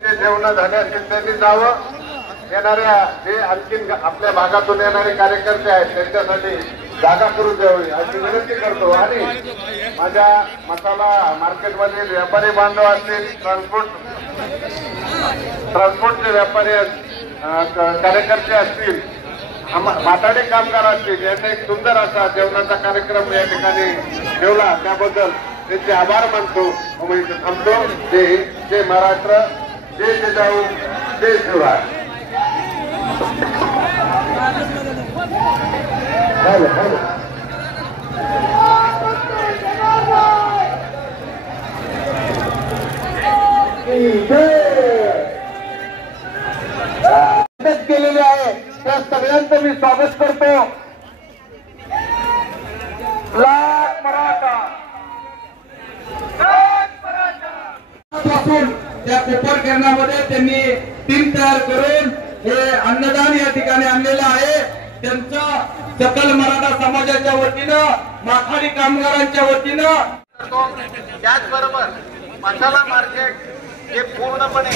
जेवण झाले असेल त्यांनी जावं. येणाऱ्या जे आणखीन आपल्या भागातून येणारे कार्यकर्ते आहेत त्यांच्यासाठी जागा करून द्यावी अशी विनंती करतो. आणि माझ्या मसाला मार्केटमधील व्यापारी बांधव असतील, ट्रान्सपोर्टचे व्यापारी कार्यकर्ते असतील, माथाडी कामगार असतील, यांनी एक सुंदर असा जेवणाचा कार्यक्रम या ठिकाणी ठेवला त्याबद्दल त्यांचे आभार मानतो. थांबतो. जय महाराष्ट्र, जय जिजाऊ, जय शिवराय. केलेले आहे त्या सगळ्यांचं मी स्वागत करतो. लाख मराठा पासून त्या पेपर करण्यामध्ये त्यांनी टीम तयार करून हे अन्नदान या ठिकाणी आणलेलं आहे. त्यांचं सकल मराठा समाजाच्या वतीनं, माथाडी कामगारांच्या वतीनं. त्याचबरोबर मसाला मार्केट हे पूर्णपणे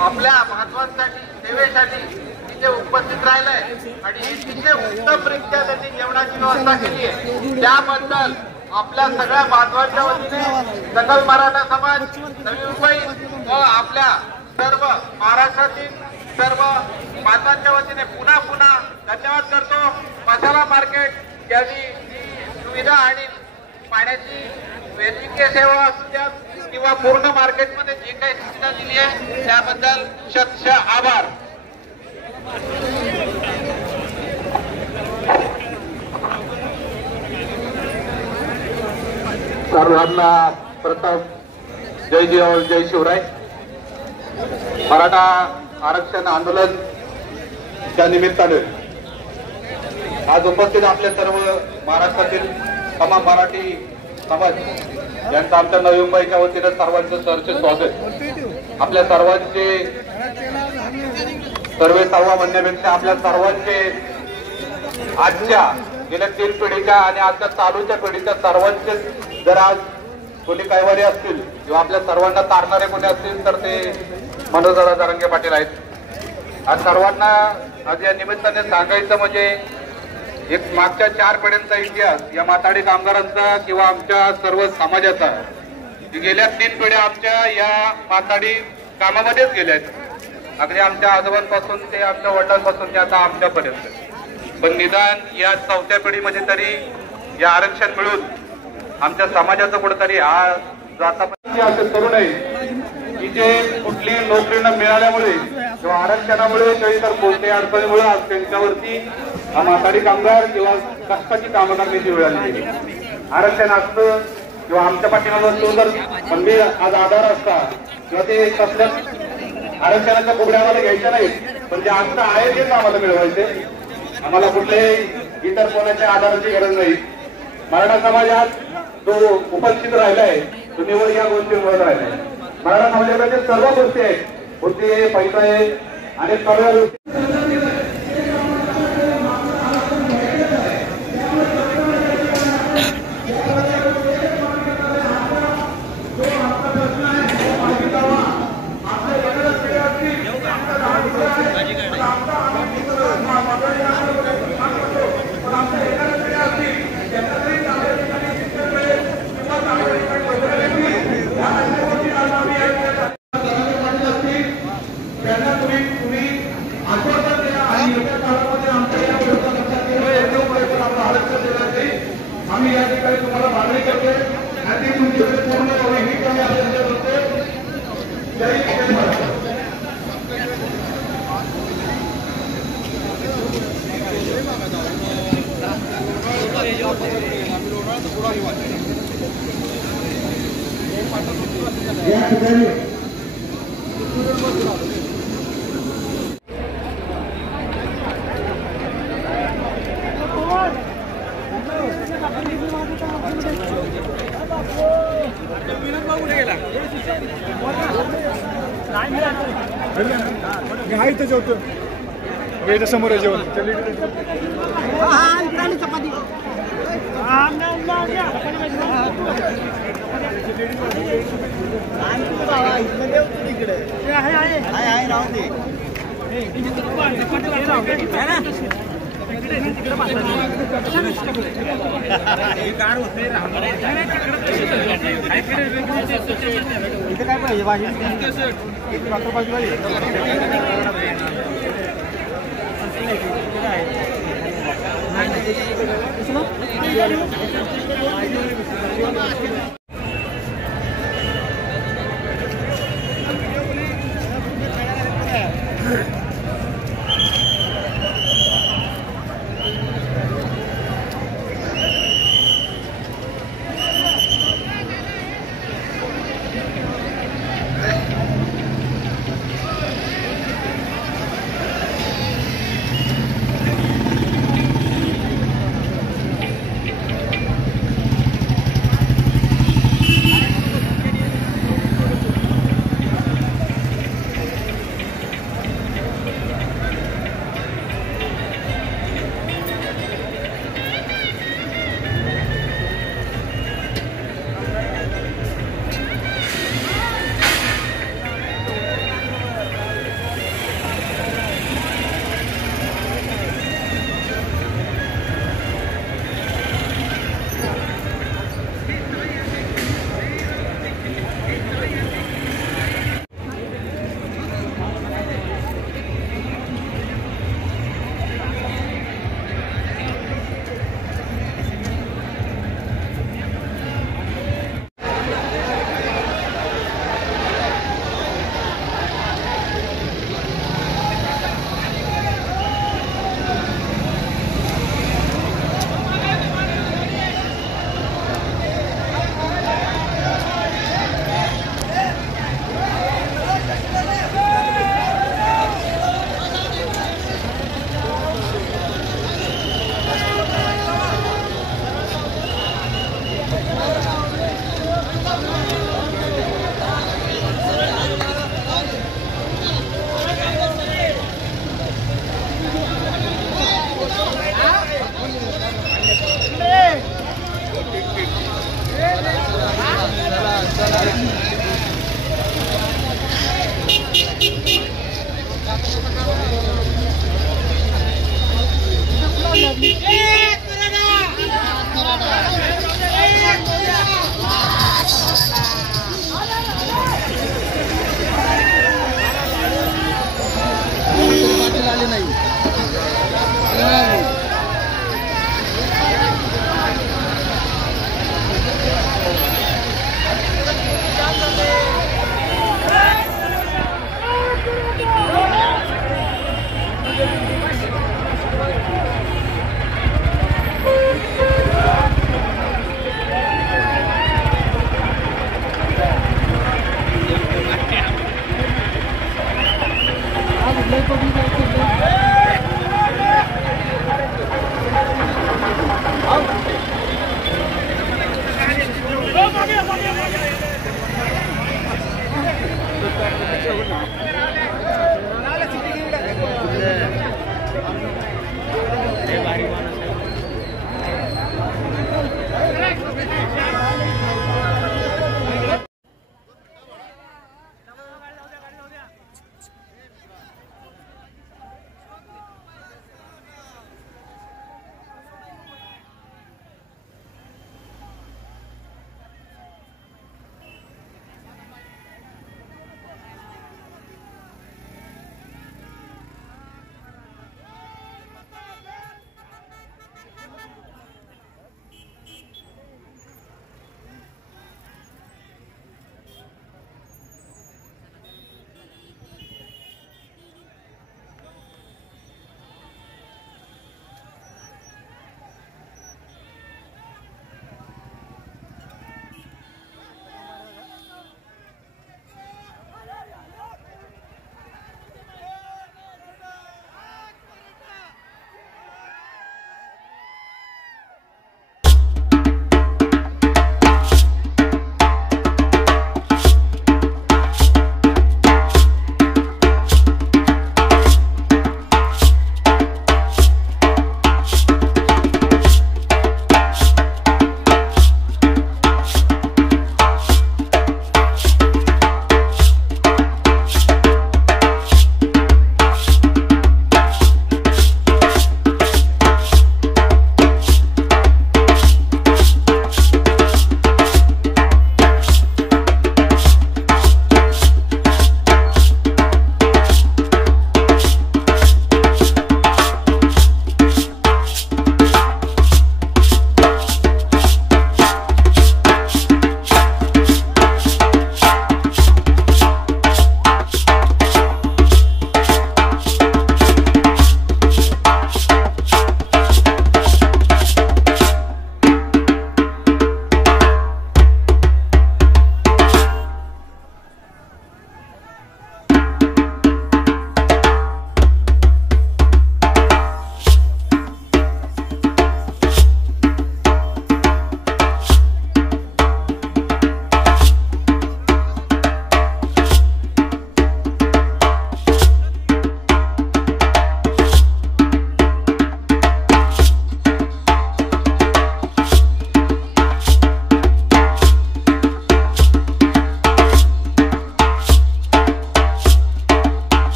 आपल्या महत्वासाठी सेवेसाठी तिथे उपस्थित राहिलंय आणि तिथे उत्तमरित्या त्यांनी जेवणाची व्यवस्था केली आहे. त्याबद्दल आपल्या सगळ्या बांधवांच्या वतीने सकल मराठा समाज, नवी मुंबई व आपल्या सर्व महाराष्ट्रातील सर्व बांधवांच्या वतीने पुन्हा पुन्हा धन्यवाद करतो. मसाला मार्केट यांनी जी सुविधा आणि पाण्याची वैद्यकीय सेवा असू द्या किंवा पूर्ण मार्केटमध्ये जी काही सुविधा दिली आहे त्याबद्दल शतशः आभार. सर्वांना प्रथम जय जिजाऊ, जय शिवराय. मराठा आरक्षण आंदोलनच्या निमित्ताने आज उपस्थित आपल्या सर्व महाराष्ट्रातील तमाम मराठी समाज यांचं आमच्या नवी मुंबईच्या वतीनं सर्वांचं सहर्ष स्वागत. आपल्या सर्वांचे सर्वेसर्वा म्हणण्यापेक्षा आपल्या सर्वांचे आजच्या गेल्या 3 पिढीच्या आणि आजच्या चालूच्या पिढीच्या सर्वांचे जर आज कोणी कैवारी असतील किंवा आपल्या सर्वांना तारणारे कोणी असतील तर ते मनोजदादा जरांगे पाटील आहेत. आज सर्वांना आज या निमित्ताने सांगायचं म्हणजे एक मागच्या 4 पिढ्यांचा इतिहास या माथाडी कामगारांचा किंवा आमच्या सर्व समाजाचा. गेल्या 3 पिढ्या आमच्या या माथाडी कामामध्येच गेल्या आहेत. अगदी आमच्या आजोबांपासून ते आमच्या वडिलांपासून ते आता आमच्यापर्यंत. पण निदान या 4थ्या पिढीमध्ये तरी या आरक्षण मिळून आमच्या समाजाचं कुठेतरी हा जाता असे तरुण आहे की जे कुठली नोकरी न मिळाल्यामुळे किंवा आरक्षणामुळे किंवा इतर कोणत्याही अडचणीमुळे आज त्यांच्यावरती माथाडी कामगार किंवा कष्टाची कामं करण्याची वेळ आली. आरक्षण असतं किंवा आमच्या पाठीमागे असतो जर पण आज आधार असता किंवा ते कसल्या आरक्षणाच्या फुगड्या आम्हाला घ्यायच्या नाहीत, पण जे आमचं आहे तेच आम्हाला मिळवायचे. आम्हाला कुठल्याही इतर कोणाच्या आधाराची गरज नाही. मराठा समाजात जो उपस्थित राहिलाय तो निवड या गोष्टींवर राहिलाय. मराठा समाजाच्या सर्व गोष्टी आहेत, बुद्धी आहे, पैसा आहे आणि सर्व गोष्टी. आम्ही या ठिकाणी तुम्हाला मागणी करतो आणि तुमच्याकडे पूर्ण ही कमी असल्याचे होते. जय महाराष्ट्र. या ठिकाणी आहे इथं जेवतो वेळेच्या समोर आहे जेवण. चपाती काय पाहिजे भाजी डॉक्टर पाहिजे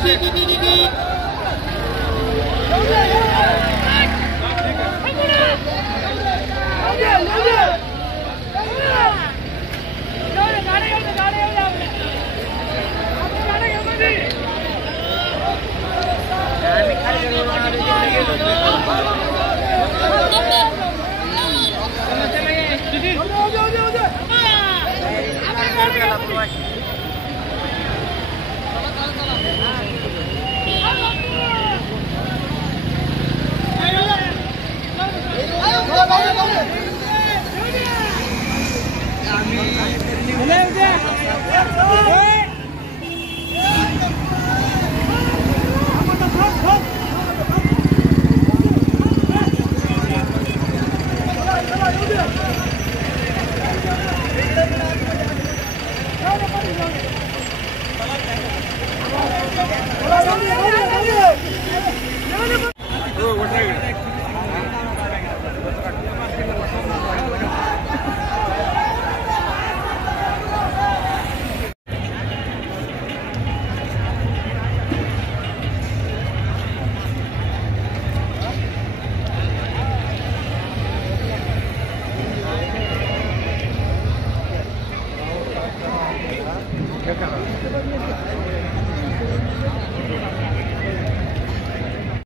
आम्ही